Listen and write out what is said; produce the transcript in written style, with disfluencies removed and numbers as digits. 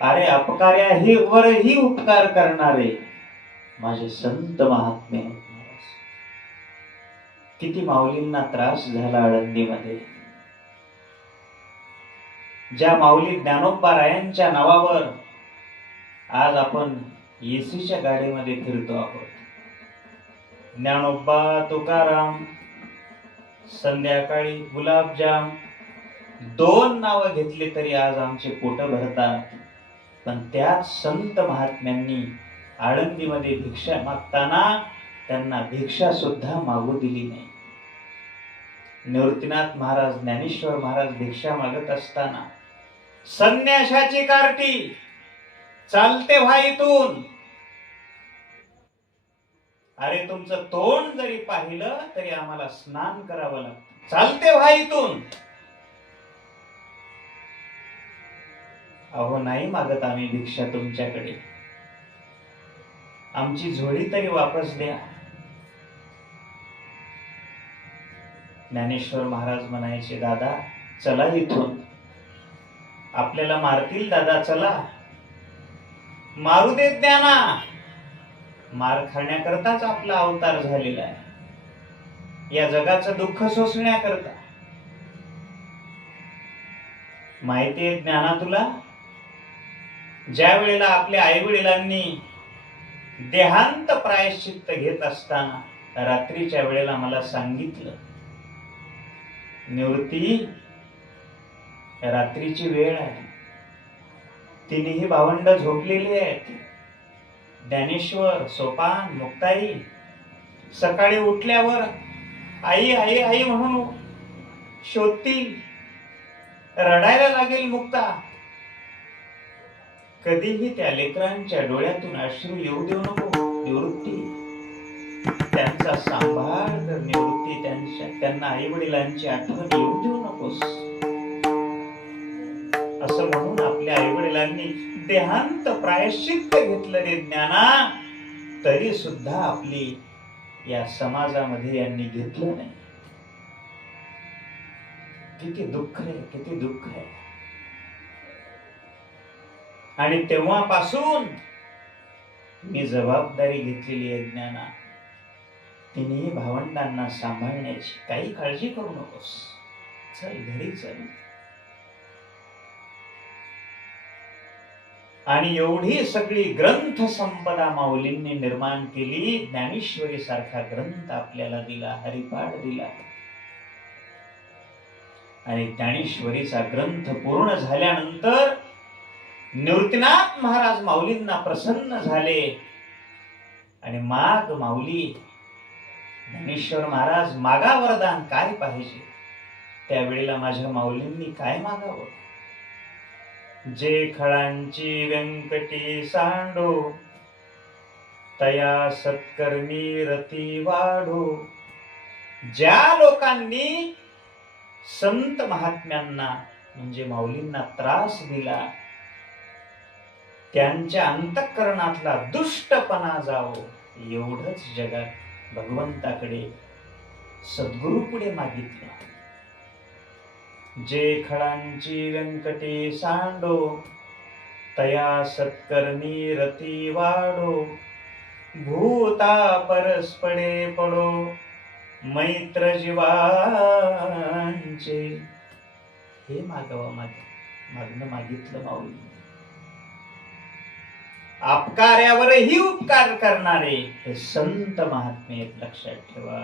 अरे अपकार्याही वरही उपकार करणारे माझे संत महात्मे आहेत महाराज. किती माऊलींना त्रास झाला आळंदीमध्ये. ज्या माऊली ज्ञानोबारायांच्या नावावर आज आपण एसीच्या गाडीमध्ये फिरतो आहोत. ज्ञानोबा तुकाराम, संध्याकाळी गुलाबजाम, 2 नावं घेतली तरी आज आमचे पोट भरतात. पण त्याच संत महात्म्यांनी आळंदीमध्ये भिक्षा मागताना त्यांना भिक्षा सुद्धा मागू दिली नाही. निवृत्तीनाथ महाराज, ज्ञानेश्वर महाराज भिक्षा मागत असताना संन्याशाची कार्टी, चालते व्हा इथून. अरे तुमचं तोंड जरी पाहिलं तरी आम्हाला स्नान करावं लागतं. चालते व्हा इथून. अहो नाही मागत आम्ही भिक्षा तुमच्याकडे, आमची झोळी तरी वापस द्या. ज्ञानेश्वर महाराज म्हणायचे, दादा चला इथून, आपल्याला मारतील दादा, चला. मारू देत ज्ञाना, मार खाण्याकरताच आपला अवतार झालेला आहे, या जगाचं दुःख सोसण्याकरता. माहितीये ज्ञाना तुला, ज्या वेळेला आपल्या आई वडिलांनी देहांत प्रायश्चित्त घेत असताना रात्रीच्या वेळेला मला सांगितलं, निवृत्ती रात्रीची वेळ आहे, तिन्ही भावंड झोपलेली आहेत, ज्ञानेश्वर, सोपान, मुक्ताई. सकाळी उठल्यावर आई आई आई म्हणून शोधतील, रडायला लागेल मुक्ता. कधीही त्या लेकरांच्या डोळ्यातून अश्रू येऊ देऊ नको निवृत्ती. त्यांचा सांभाळ कर निवृत्ती, त्यांना आई वडिलांची आठवण येऊ देऊ नकोस. असं म्हणून आपल्या आई वडिलांनी देहांत प्रायश्चित्त घेतलं रे ज्ञाना, तरी सुद्धा आपली या समाजामध्ये यांनी घेतलं नाही. किती दुःख आहे, किती दुःख आहे. आणि तेव्हापासून मी जबाबदारी घेतलेली आहे ज्ञाना, तिन्ही भावंडांना सांभाळण्याची. काही काळजी करू नकोस, चल घरी चल. आणि एवढी सगळी ग्रंथ संपदा माऊलींनी निर्माण केली. ज्ञानेश्वरी सारखा ग्रंथ आपल्याला दिला, हरिपाठ दिला. आणि ज्ञानेश्वरीचा ग्रंथ पूर्ण झाल्यानंतर निवृत्तीनाथ महाराज माऊलींना प्रसन्न झाले. आणि माग माऊली, ज्ञानेश्वर महाराज मागा वरदान, काय पाहिजे. त्यावेळेला माझ्या माऊलींनी काय मागावं. जे खळांची व्यंकटी सांडो, तया सत्कर्मी रती वाढो. ज्या लोकांनी संत महात्म्यांना म्हणजे माऊलींना त्रास दिला, त्यांच्या अंतःकरणातला दुष्टपणा जावो, एवढंच जगात भगवंताकडे सद्गुरु पुढे मागितलं. जे खळांची व्यंकटी सांडो, तया सत्कर्मी रती वाढो. भूता परस्पडे पडो, मैत्र जीवांचे. हे मागणं मागितलं माऊली. अपकार्यावरही उपकार करणारे हे संत महात्मे लक्षात ठेवा.